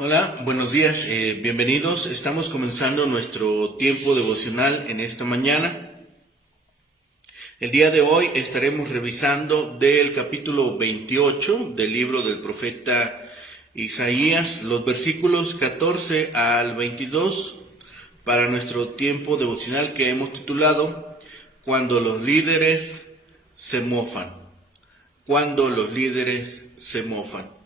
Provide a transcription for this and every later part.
Hola, buenos días, bienvenidos. Estamos comenzando nuestro tiempo devocional en esta mañana. El día de hoy estaremos revisando del capítulo 28 del libro del profeta Isaías, los versículos 14 al 22 para nuestro tiempo devocional que hemos titulado Cuando los líderes se mofan. Cuando los líderes se mofan.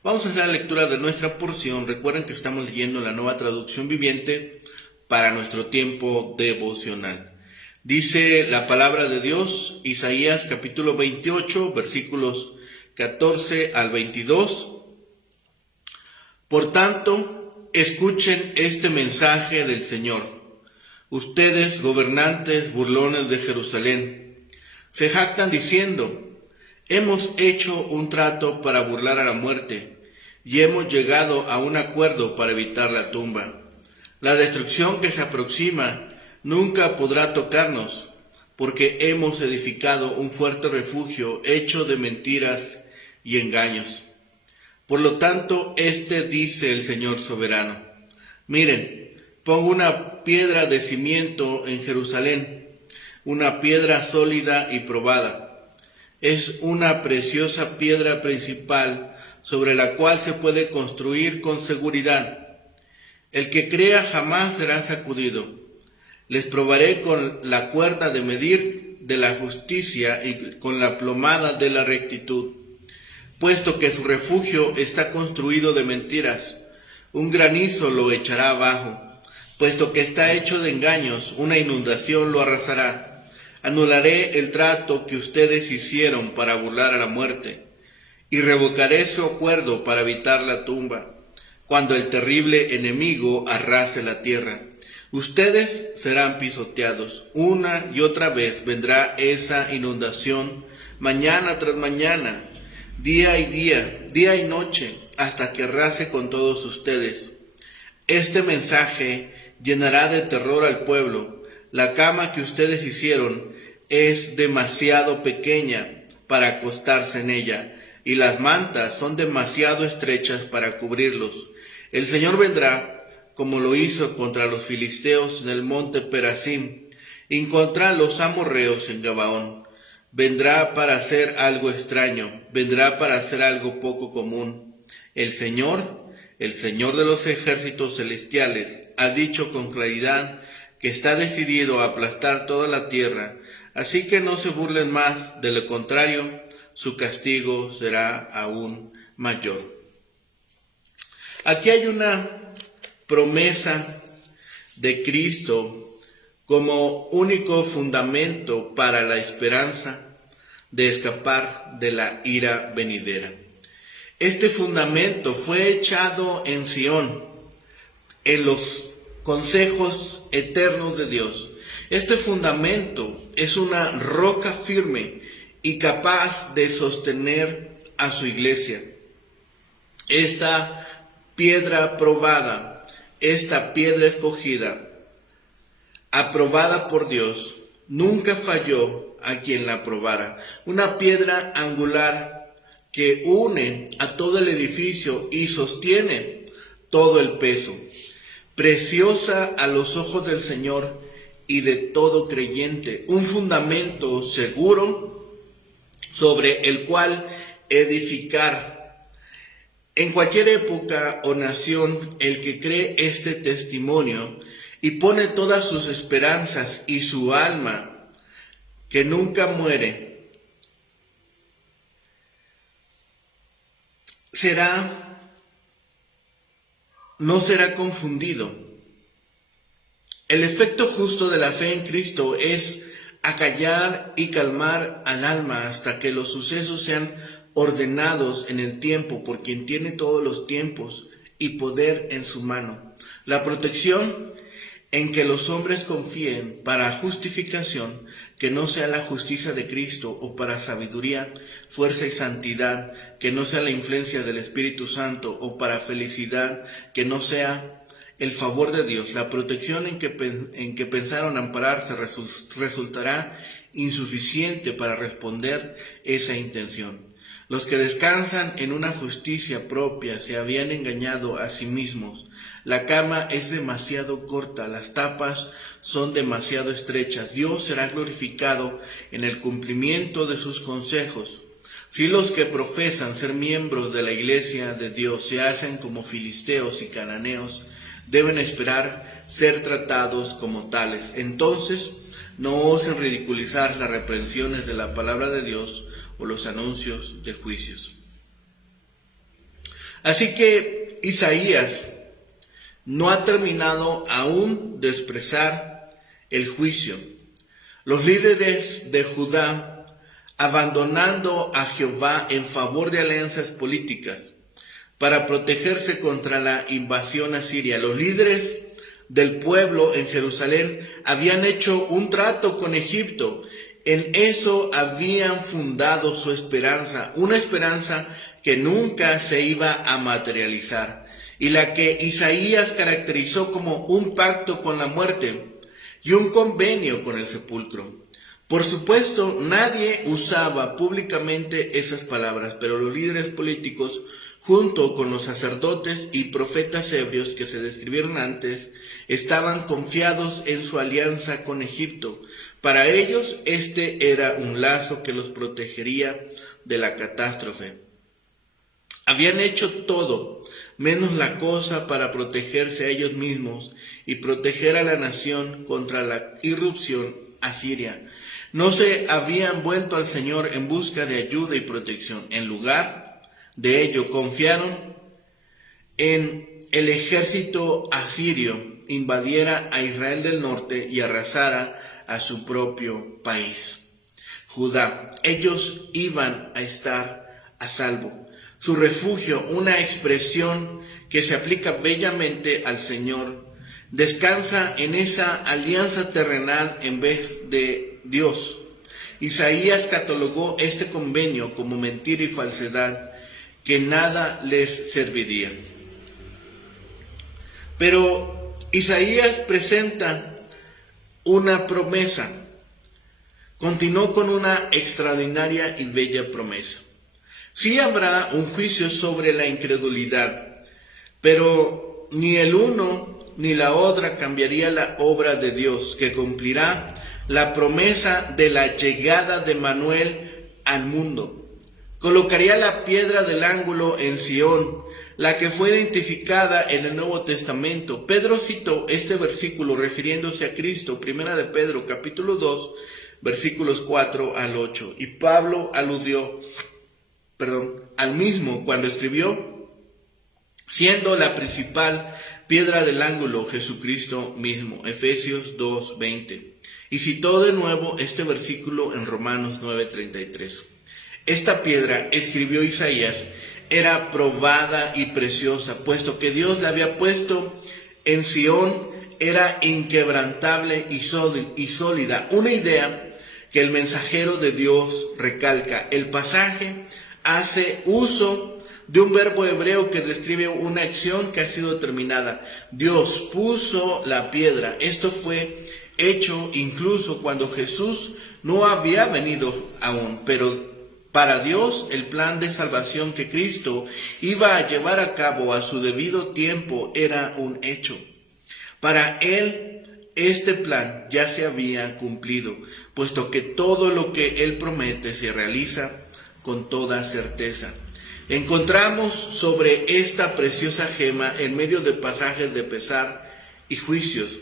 Vamos a hacer la lectura de nuestra porción. Recuerden que estamos leyendo la Nueva Traducción Viviente para nuestro tiempo devocional. Dice la palabra de Dios, Isaías capítulo 28, versículos 14 al 22. Por tanto, escuchen este mensaje del Señor. Ustedes, gobernantes burlones de Jerusalén, se jactan diciendo: hemos hecho un trato para burlar a la muerte y hemos llegado a un acuerdo para evitar la tumba. La destrucción que se aproxima nunca podrá tocarnos, porque hemos edificado un fuerte refugio hecho de mentiras y engaños. Por lo tanto, dice el Señor soberano: miren, pongo una piedra de cimiento en Jerusalén, una piedra sólida y probada. Es una preciosa piedra principal sobre la cual se puede construir con seguridad. El que crea jamás será sacudido. Les probaré con la cuerda de medir de la justicia y con la plomada de la rectitud. Puesto que su refugio está construido de mentiras, un granizo lo echará abajo. Puesto que está hecho de engaños, una inundación lo arrasará. Anularé el trato que ustedes hicieron para burlar a la muerte, y revocaré su acuerdo para evitar la tumba, cuando el terrible enemigo arrase la tierra. Ustedes serán pisoteados. Una y otra vez vendrá esa inundación, mañana tras mañana, día y noche, hasta que arrase con todos ustedes. Este mensaje llenará de terror al pueblo. La cama que ustedes hicieron es demasiado pequeña para acostarse en ella, y las mantas son demasiado estrechas para cubrirlos. El Señor vendrá, como lo hizo contra los filisteos en el monte Perasim, y contra los amorreos en Gabaón. Vendrá para hacer algo extraño, vendrá para hacer algo poco común. El Señor de los ejércitos celestiales, ha dicho con claridad que está decidido a aplastar toda la tierra, así que no se burlen más, de lo contrario, su castigo será aún mayor. Aquí hay una promesa de Cristo como único fundamento para la esperanza de escapar de la ira venidera. Este fundamento fue echado en Sión, en los consejos eternos de Dios. Este fundamento es una roca firme y capaz de sostener a su iglesia. Esta piedra probada, esta piedra escogida, aprobada por Dios, nunca falló a quien la probara. Una piedra angular que une a todo el edificio y sostiene todo el peso. Preciosa a los ojos del Señor y de todo creyente, un fundamento seguro sobre el cual edificar. En cualquier época o nación, el que cree este testimonio y pone todas sus esperanzas y su alma, que nunca muere, no será confundido. El efecto justo de la fe en Cristo es acallar y calmar al alma hasta que los sucesos sean ordenados en el tiempo por quien tiene todos los tiempos y poder en su mano. La protección en que los hombres confíen para justificación, que no sea la justicia de Cristo, o para sabiduría, fuerza y santidad, que no sea la influencia del Espíritu Santo, o para felicidad, que no sea el favor de Dios. La protección en que pensaron ampararse resultará insuficiente para responder esa intención. Los que descansan en una justicia propia se habían engañado a sí mismos. La cama es demasiado corta, las tapas son demasiado estrechas. Dios será glorificado en el cumplimiento de sus consejos. Si los que profesan ser miembros de la iglesia de Dios se hacen como filisteos y cananeos, deben esperar ser tratados como tales. Entonces, no osen ridiculizar las reprensiones de la palabra de Dios o los anuncios de juicios. Así que Isaías no ha terminado aún de expresar el juicio. Los líderes de Judá, abandonando a Jehová en favor de alianzas políticas para protegerse contra la invasión asiria, los líderes del pueblo en Jerusalén habían hecho un trato con Egipto. En eso habían fundado su esperanza, una esperanza que nunca se iba a materializar, y la que Isaías caracterizó como un pacto con la muerte y un convenio con el sepulcro. Por supuesto, nadie usaba públicamente esas palabras, pero los líderes políticos, junto con los sacerdotes y profetas ebrios que se describieron antes, estaban confiados en su alianza con Egipto. Para ellos, este era un lazo que los protegería de la catástrofe. Habían hecho todo, menos la cosa para protegerse a ellos mismos y proteger a la nación contra la irrupción asiria. No se habían vuelto al Señor en busca de ayuda y protección. En lugar de ello, confiaron en el ejército asirio invadiera a Israel del norte y arrasara a su propio país, Judá. Ellos iban a estar a salvo. Su refugio, una expresión que se aplica bellamente al Señor, descansa en esa alianza terrenal en vez de Dios. Isaías catalogó este convenio como mentira y falsedad, que nada les serviría. Pero Isaías presenta una promesa. Continuó con una extraordinaria y bella promesa. Sí habrá un juicio sobre la incredulidad, pero ni el uno ni la otra cambiaría la obra de Dios, que cumplirá la promesa de la llegada de Manuel al mundo. Colocaría la piedra del ángulo en Sión, la que fue identificada en el Nuevo Testamento. Pedro citó este versículo refiriéndose a Cristo, Primera de Pedro, capítulo 2, versículos 4 al 8. Y Pablo aludió al mismo cuando escribió, siendo la principal piedra del ángulo Jesucristo mismo, Efesios 2:20. Y citó de nuevo este versículo en Romanos 9:33. Esta piedra, escribió Isaías, era probada y preciosa, puesto que Dios la había puesto en Sión, era inquebrantable y sólida. Una idea que el mensajero de Dios recalca. El pasaje hace uso de un verbo hebreo que describe una acción que ha sido terminada. Dios puso la piedra. Esto fue hecho incluso cuando Jesús no había venido aún, pero para Dios el plan de salvación que Cristo iba a llevar a cabo a su debido tiempo era un hecho. Para Él este plan ya se había cumplido, puesto que todo lo que Él promete se realiza con toda certeza. Encontramos sobre esta preciosa gema en medio de pasajes de pesar y juicios.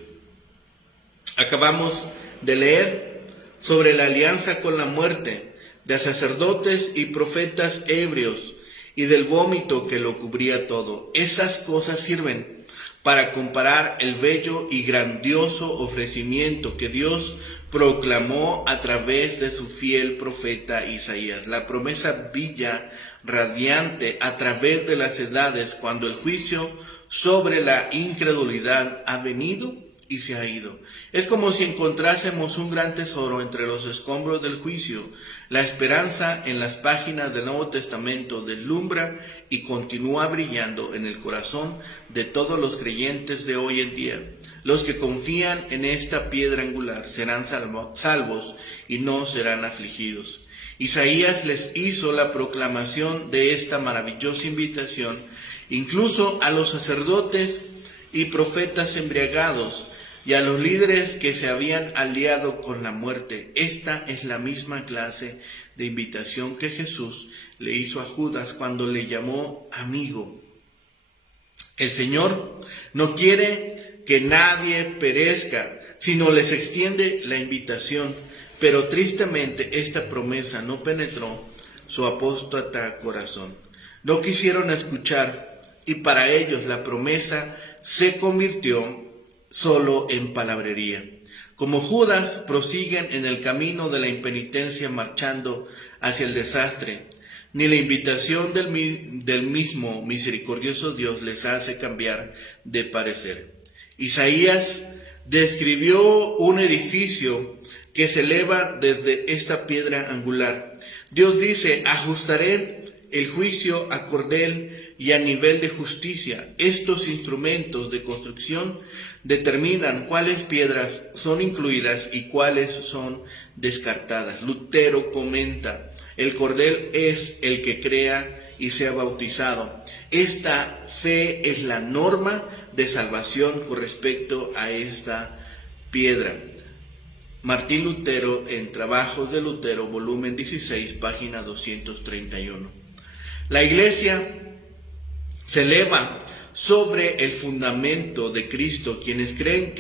Acabamos de leer sobre la alianza con la muerte, de sacerdotes y profetas ebrios y del vómito que lo cubría todo. Esas cosas sirven para comparar el bello y grandioso ofrecimiento que Dios proclamó a través de su fiel profeta Isaías. La promesa brilla radiante a través de las edades cuando el juicio sobre la incredulidad ha venido y se ha ido. Es como si encontrásemos un gran tesoro entre los escombros del juicio. La esperanza en las páginas del Nuevo Testamento deslumbra y continúa brillando en el corazón de todos los creyentes de hoy en día. Los que confían en esta piedra angular serán salvos y no serán afligidos. Isaías les hizo la proclamación de esta maravillosa invitación, incluso a los sacerdotes y profetas embriagados y a los líderes que se habían aliado con la muerte. Esta es la misma clase de invitación que Jesús le hizo a Judas cuando le llamó amigo. El Señor no quiere que nadie perezca, sino les extiende la invitación, pero tristemente esta promesa no penetró su apóstata corazón. No quisieron escuchar y para ellos la promesa se convirtió solo en palabrería. Como Judas, prosiguen en el camino de la impenitencia marchando hacia el desastre. Ni la invitación del mismo misericordioso Dios les hace cambiar de parecer. Isaías describió un edificio que se eleva desde esta piedra angular. Dios dice: ajustaré el juicio a cordel y a nivel de justicia. Estos instrumentos de construcción determinan cuáles piedras son incluidas y cuáles son descartadas. Lutero comenta: el cordel es el que crea y sea bautizado. Esta fe es la norma de salvación con respecto a esta piedra. Martín Lutero, en Trabajos de Lutero, volumen 16, página 231. La Iglesia se eleva sobre el fundamento de Cristo. Quienes creen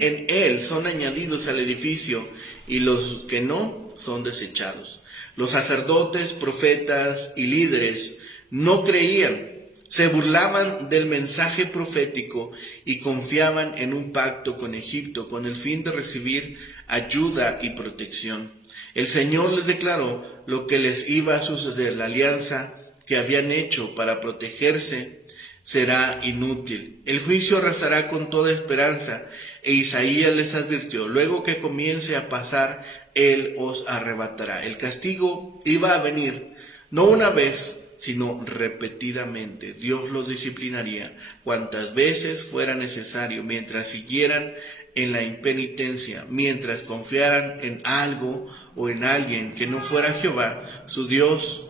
en Él son añadidos al edificio, y los que no son desechados. Los sacerdotes, profetas y líderes no creían, se burlaban del mensaje profético y confiaban en un pacto con Egipto con el fin de recibir ayuda y protección. El Señor les declaró lo que les iba a suceder. La alianza que habían hecho para protegerse será inútil. El juicio arrasará con toda esperanza. E Isaías les advirtió: luego que comience a pasar, Él os arrebatará. El castigo iba a venir, no una vez, sino repetidamente. Dios los disciplinaría cuantas veces fuera necesario, mientras siguieran en la impenitencia, mientras confiaran en algo o en alguien que no fuera Jehová, su Dios.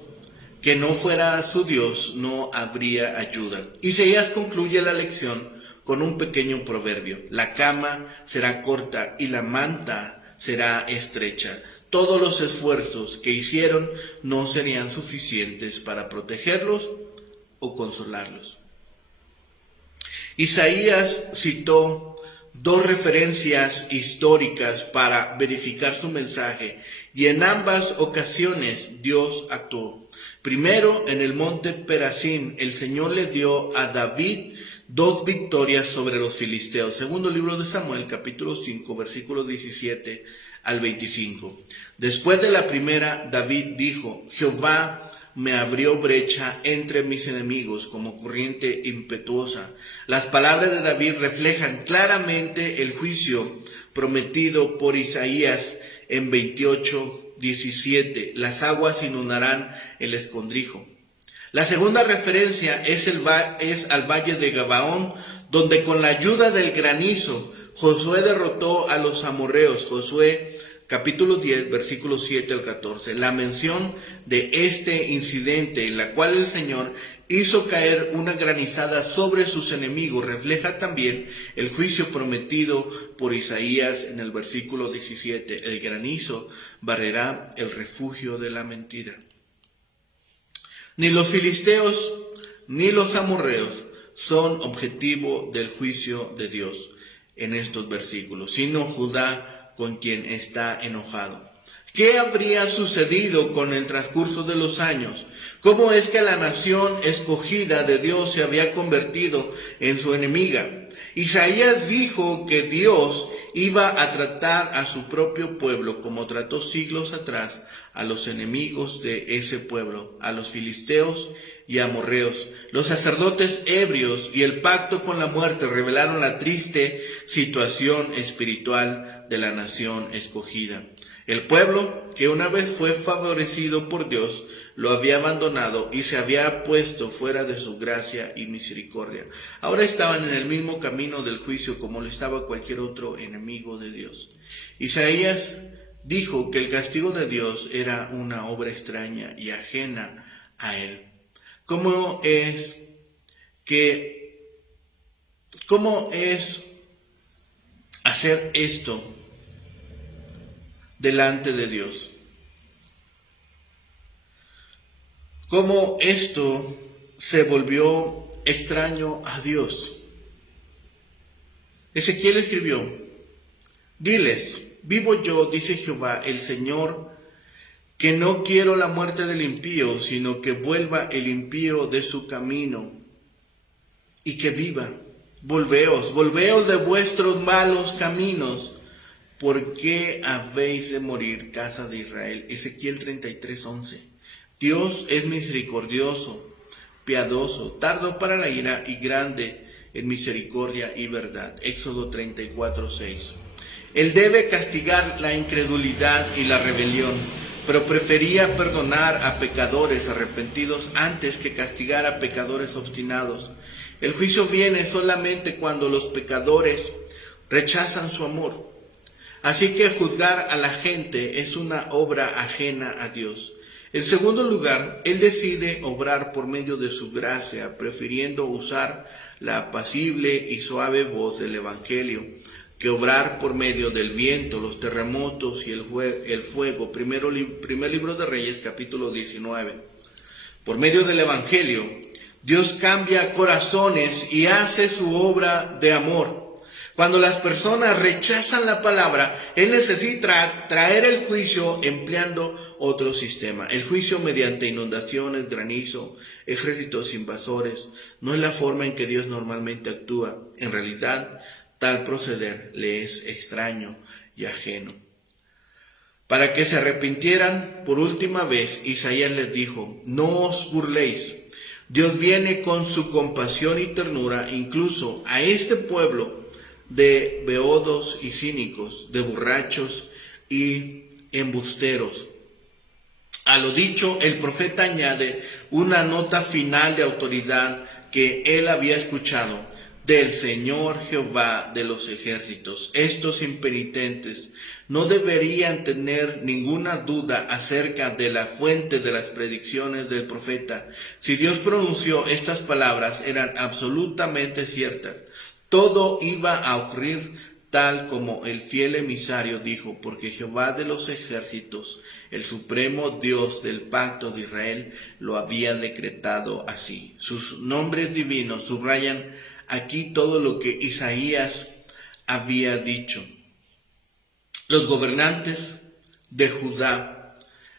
Que no fuera su Dios, no habría ayuda. Isaías concluye la lección con un pequeño proverbio: la cama será corta y la manta será estrecha. Todos los esfuerzos que hicieron no serían suficientes para protegerlos o consolarlos. Isaías citó dos referencias históricas para verificar su mensaje, y en ambas ocasiones Dios actuó. Primero, en el monte Perasim, el Señor le dio a David 2 victorias sobre los filisteos. Segundo libro de Samuel, capítulo 5, versículos 17 al 25. Después de la primera, David dijo: Jehová me abrió brecha entre mis enemigos como corriente impetuosa. Las palabras de David reflejan claramente el juicio prometido por Isaías en 28:17. Las aguas inundarán el escondrijo. La segunda referencia es al valle de Gabaón, donde con la ayuda del granizo Josué derrotó a los amorreos. Josué capítulo 10, versículos 7 al 14. La mención de este incidente, en la cual el Señor hizo caer una granizada sobre sus enemigos, refleja también el juicio prometido por Isaías en el versículo 17. El granizo barrerá el refugio de la mentira. Ni los filisteos ni los amorreos son objetivo del juicio de Dios en estos versículos, sino Judá, con quien está enojado. ¿Qué habría sucedido con el transcurso de los años? ¿Cómo es que la nación escogida de Dios se había convertido en su enemiga? Isaías dijo que Dios iba a tratar a su propio pueblo como trató siglos atrás a los enemigos de ese pueblo, a los filisteos y amorreos. Los sacerdotes ebrios y el pacto con la muerte revelaron la triste situación espiritual de la nación escogida. El pueblo, que una vez fue favorecido por Dios, lo había abandonado y se había puesto fuera de su gracia y misericordia. Ahora estaban en el mismo camino del juicio como lo estaba cualquier otro enemigo de Dios. Isaías dijo que el castigo de Dios era una obra extraña y ajena a él. ¿Cómo es hacer esto delante de Dios? ¿Cómo esto se volvió extraño a Dios? Ezequiel escribió: diles, vivo yo, dice Jehová el Señor, que no quiero la muerte del impío, sino que vuelva el impío de su camino y que viva. Volveos de vuestros malos caminos. ¿Por qué habéis de morir, casa de Israel? Ezequiel 33:11. Dios es misericordioso, piadoso, tardo para la ira y grande en misericordia y verdad. Éxodo 34:6. Él debe castigar la incredulidad y la rebelión, pero prefería perdonar a pecadores arrepentidos antes que castigar a pecadores obstinados. El juicio viene solamente cuando los pecadores rechazan su amor. Así que juzgar a la gente es una obra ajena a Dios. En segundo lugar, Él decide obrar por medio de su gracia, prefiriendo usar la apacible y suave voz del Evangelio que obrar por medio del viento, los terremotos y el fuego. Primer libro de Reyes, capítulo 19. Por medio del Evangelio, Dios cambia corazones y hace su obra de amor. Cuando las personas rechazan la palabra, Él necesita traer el juicio empleando otro sistema. El juicio mediante inundaciones, granizo, ejércitos invasores, no es la forma en que Dios normalmente actúa. En realidad, tal proceder le es extraño y ajeno. Para que se arrepintieran por última vez, Isaías les dijo: no os burléis. Dios viene con su compasión y ternura incluso a este pueblo de beodos y cínicos, de borrachos y embusteros. A lo dicho, el profeta añade una nota final de autoridad que él había escuchado del Señor Jehová de los ejércitos. Estos impenitentes no deberían tener ninguna duda acerca de la fuente de las predicciones del profeta. Si Dios pronunció estas palabras, eran absolutamente ciertas. Todo iba a ocurrir tal como el fiel emisario dijo, porque Jehová de los ejércitos, el supremo Dios del pacto de Israel, lo había decretado así. Sus nombres divinos subrayan aquí todo lo que Isaías había dicho. Los gobernantes de Judá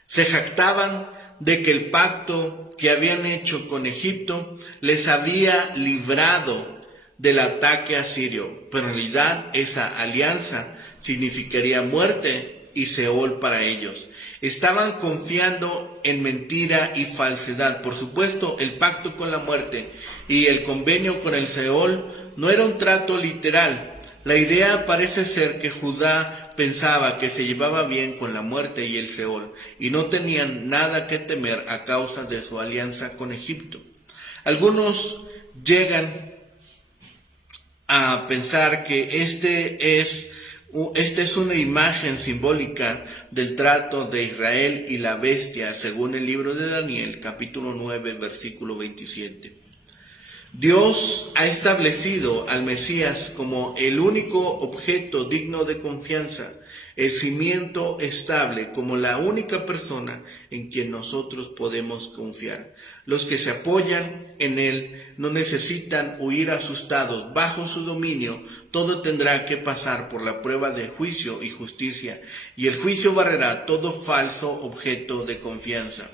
se jactaban de que el pacto que habían hecho con Egipto les había librado del ataque asirio, pero en realidad esa alianza significaría muerte y Seol para ellos. Estaban confiando en mentira y falsedad. Por supuesto, el pacto con la muerte y el convenio con el Seol no era un trato literal. La idea parece ser que Judá pensaba que se llevaba bien con la muerte y el Seol y no tenían nada que temer a causa de su alianza con Egipto. Algunos llegan a pensar que este es una imagen simbólica del trato de Israel y la bestia, según el libro de Daniel, capítulo 9, versículo 27. Dios ha establecido al Mesías como el único objeto digno de confianza, el cimiento estable, como la única persona en quien nosotros podemos confiar. Los que se apoyan en Él no necesitan huir asustados. Bajo su dominio, todo tendrá que pasar por la prueba de juicio y justicia, y el juicio barrerá todo falso objeto de confianza.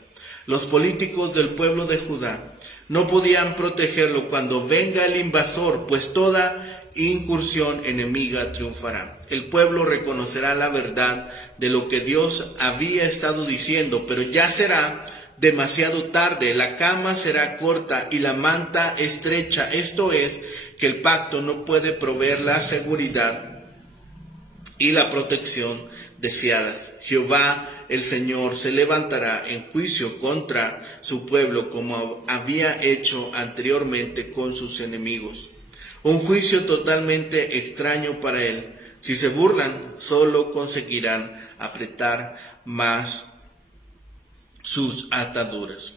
Los políticos del pueblo de Judá no podían protegerlo cuando venga el invasor, pues toda incursión enemiga triunfará. El pueblo reconocerá la verdad de lo que Dios había estado diciendo, pero ya será demasiado tarde. La cama será corta y la manta estrecha. Esto es, que el pacto no puede proveer la seguridad y la protección deseadas. Jehová el Señor se levantará en juicio contra su pueblo como había hecho anteriormente con sus enemigos. Un juicio totalmente extraño para él. Si se burlan, solo conseguirán apretar más sus ataduras.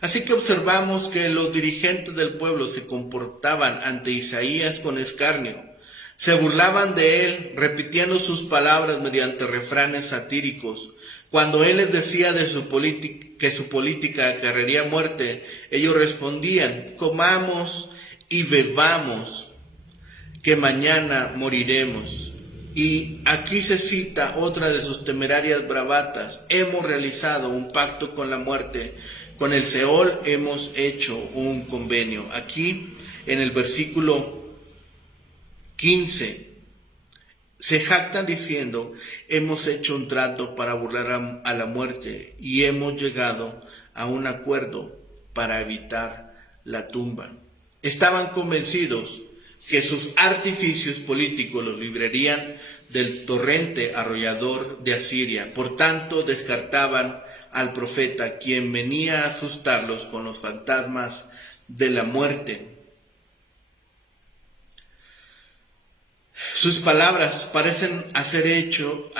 Así que observamos que los dirigentes del pueblo se comportaban ante Isaías con escarnio. Se burlaban de él, repitiendo sus palabras mediante refranes satíricos. Cuando él les decía de que su política acarrearía muerte, ellos respondían: comamos y bebamos, que mañana moriremos. Y aquí se cita otra de sus temerarias bravatas: hemos realizado un pacto con la muerte, con el Seol hemos hecho un convenio. Aquí en el versículo 15 se jactan diciendo: hemos hecho un trato para burlar a la muerte y hemos llegado a un acuerdo para evitar la tumba. Estaban convencidos que sus artificios políticos los librarían del torrente arrollador de Asiria. Por tanto, descartaban al profeta, quien venía a asustarlos con los fantasmas de la muerte. Sus palabras parecen hacer eco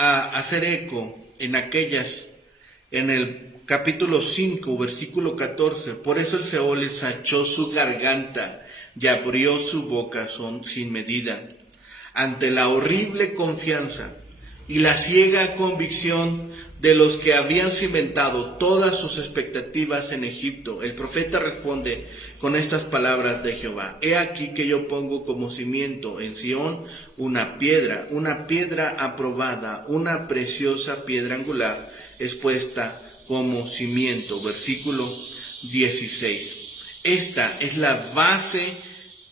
en el capítulo 5, versículo 14. Por eso el Seol les echó su garganta y abrió su boca sin medida. Ante la horrible confianza y la ciega convicción de los que habían cimentado todas sus expectativas en Egipto, el profeta responde con estas palabras de Jehová: he aquí que yo pongo como cimiento en Sión una piedra aprobada, una preciosa piedra angular, expuesta como cimiento. Versículo 16. Esta es la base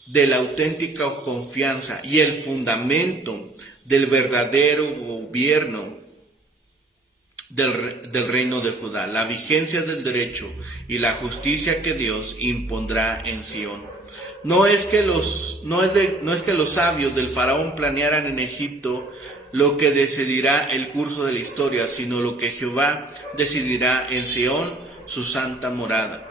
de la auténtica confianza y el fundamento del verdadero gobierno del reino de Judá, la vigencia del derecho y la justicia que Dios impondrá en Sión. No es que los sabios del faraón planearan en Egipto lo que decidirá el curso de la historia, sino lo que Jehová decidirá en Sión, su santa morada.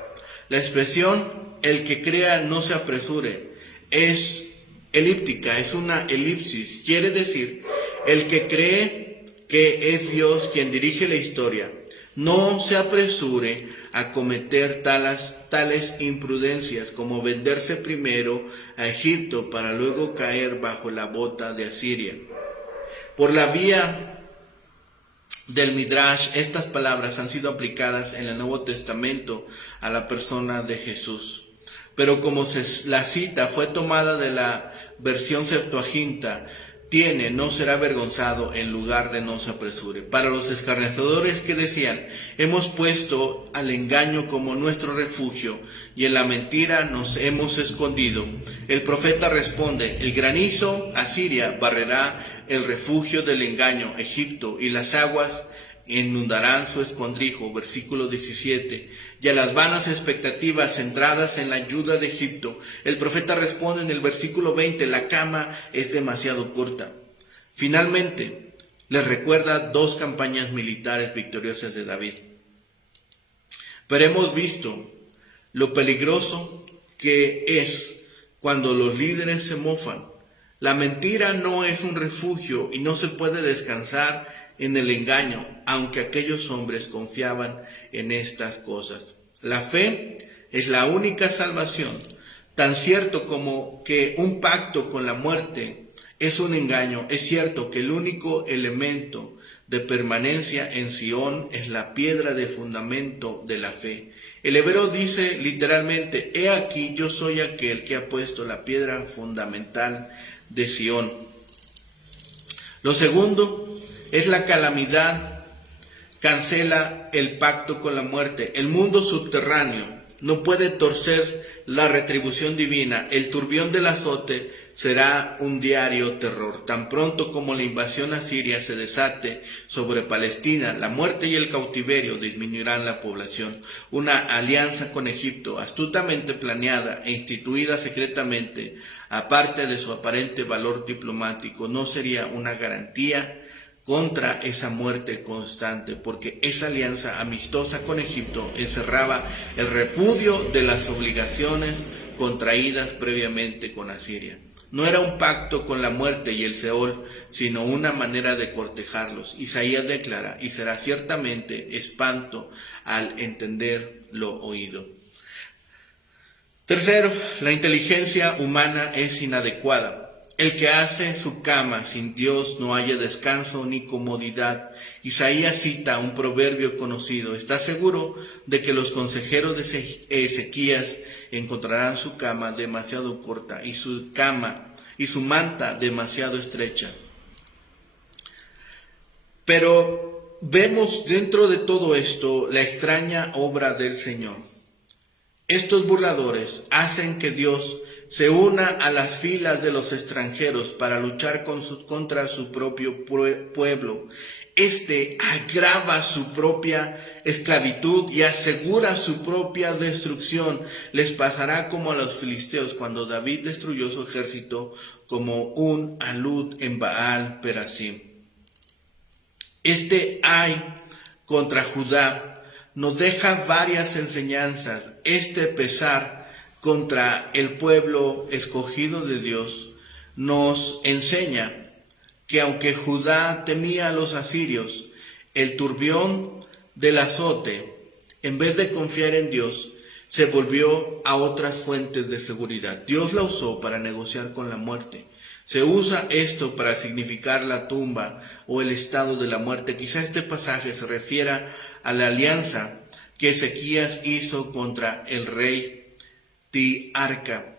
La expresión "el que crea no se apresure" es elíptica, es una elipsis. Quiere decir, el que cree que es Dios quien dirige la historia, no se apresure a cometer tales imprudencias como venderse primero a Egipto para luego caer bajo la bota de Asiria. Por la vía del Midrash, estas palabras han sido aplicadas en el Nuevo Testamento a la persona de Jesús. Pero como la cita fue tomada de la versión Septuaginta, no será avergonzado en lugar de no se apresure. Para los escarnecedores que decían: hemos puesto al engaño como nuestro refugio y en la mentira nos hemos escondido, el profeta responde: el granizo Asiria barrerá el refugio del engaño, Egipto, y las aguas inundarán su escondrijo. Versículo 17. Y a las vanas expectativas centradas en la ayuda de Egipto, el profeta responde en el versículo 20: la cama es demasiado corta. Finalmente, les recuerda 2 campañas militares victoriosas de David. Pero hemos visto lo peligroso que es cuando los líderes se mofan. La mentira no es un refugio y no se puede descansar en el engaño, aunque aquellos hombres confiaban en estas cosas. La fe es la única salvación, tan cierto como que un pacto con la muerte es un engaño. Es cierto que el único elemento de permanencia en Sión es la piedra de fundamento de la fe. El hebreo dice literalmente: he aquí yo soy aquel que ha puesto la piedra fundamental de Sión. Lo segundo es la calamidad. Cancela el pacto con la muerte. El mundo subterráneo no puede torcer la retribución divina. El turbión del azote será un diario terror. Tan pronto como la invasión asiria se desate sobre Palestina, la muerte y el cautiverio disminuirán la población. Una alianza con Egipto, astutamente planeada e instituida secretamente, aparte de su aparente valor diplomático, no sería una garantía contra esa muerte constante, porque esa alianza amistosa con Egipto encerraba el repudio de las obligaciones contraídas previamente con Asiria. No era un pacto con la muerte y el Seol, sino una manera de cortejarlos. Isaías declara, y será ciertamente espanto al entender lo oído. Tercero, la inteligencia humana es inadecuada. El que hace su cama sin Dios no halla descanso ni comodidad. Isaías cita un proverbio conocido. Está seguro de que los consejeros de Ezequías encontrarán su cama demasiado corta y su manta demasiado estrecha. Pero vemos dentro de todo esto la extraña obra del Señor. Estos burladores hacen que Dios se una a las filas de los extranjeros para luchar contra su propio pueblo. Este agrava su propia esclavitud y asegura su propia destrucción. Les pasará como a los filisteos cuando David destruyó su ejército como un alud en Baal Perasim. Este ay contra Judá nos deja varias enseñanzas. Este pesar contra el pueblo escogido de Dios nos enseña que aunque Judá temía a los asirios, el turbión del azote, en vez de confiar en Dios, se volvió a otras fuentes de seguridad. Dios la usó para negociar con la muerte. Se usa esto para significar la tumba o el estado de la muerte. Quizá este pasaje se refiera a la alianza que Ezequías hizo contra el rey Tiarca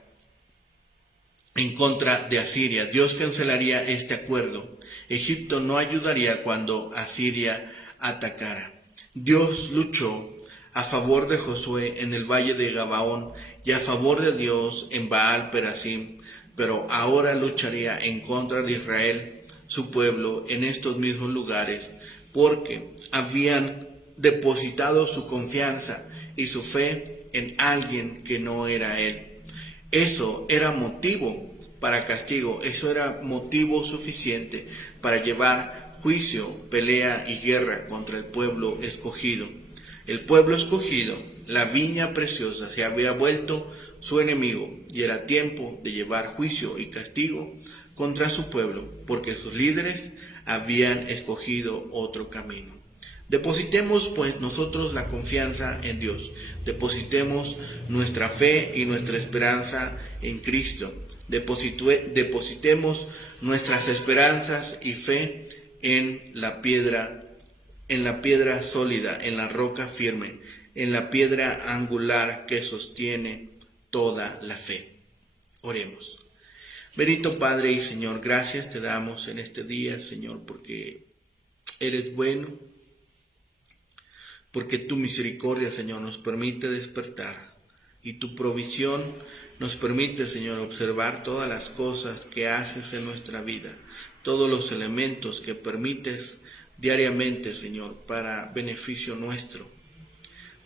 en contra de Asiria. Dios cancelaría este acuerdo. Egipto no ayudaría cuando Asiria atacara. Dios luchó a favor de Josué en el valle de Gabaón y a favor de Dios en Baal Perasim, pero ahora lucharía en contra de Israel, su pueblo, en estos mismos lugares, porque habían depositado su confianza y su fe en alguien que no era él. Eso era motivo para castigo, eso era motivo suficiente para llevar juicio, pelea y guerra contra el pueblo escogido. El pueblo escogido, la viña preciosa, se había vuelto su enemigo y era tiempo de llevar juicio y castigo contra su pueblo, porque sus líderes habían escogido otro camino. Depositemos pues nosotros la confianza en Dios, depositemos nuestra fe y nuestra esperanza en Cristo, depositemos nuestras esperanzas y fe en la piedra sólida, en la roca firme, en la piedra angular que sostiene toda la fe. Oremos. Bendito Padre y Señor, gracias te damos en este día, Señor, porque eres bueno, porque tu misericordia, Señor, nos permite despertar y tu provisión nos permite, Señor, observar todas las cosas que haces en nuestra vida, todos los elementos que permites diariamente, Señor, para beneficio nuestro.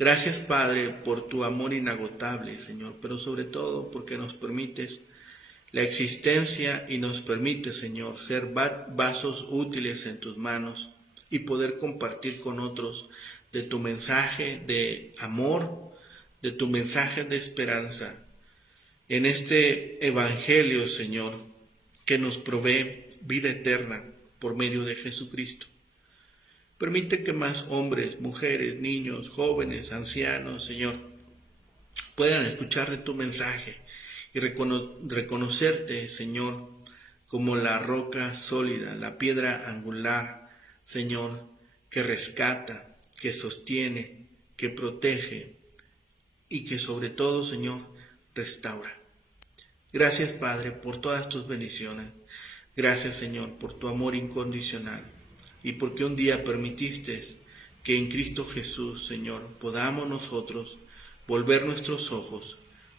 Gracias, Padre, por tu amor inagotable, Señor, pero sobre todo porque nos permites la existencia y nos permites, Señor, ser vasos útiles en tus manos y poder compartir con otros de tu mensaje de amor, de tu mensaje de esperanza, en este evangelio, Señor, que nos provee vida eterna por medio de Jesucristo. Permite que más hombres, mujeres, niños, jóvenes, ancianos, Señor, puedan escuchar de tu mensaje y reconocerte, Señor, como la roca sólida, la piedra angular, Señor, que rescata, que sostiene, que protege y que sobre todo, Señor, restaura. Gracias, Padre, por todas tus bendiciones. Gracias, Señor, por tu amor incondicional y porque un día permitiste que en Cristo Jesús, Señor, podamos nosotros volver nuestros ojos,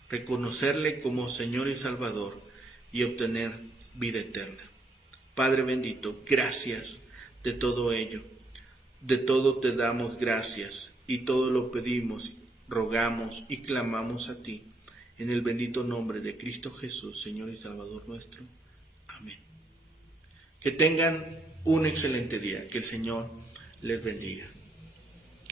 reconocerle como Señor y Salvador y obtener vida eterna. Padre bendito, gracias de todo ello. De todo te damos gracias y todo lo pedimos, rogamos y clamamos a ti, en el bendito nombre de Cristo Jesús, Señor y Salvador nuestro. Amén. Que tengan un excelente día. Que el Señor les bendiga.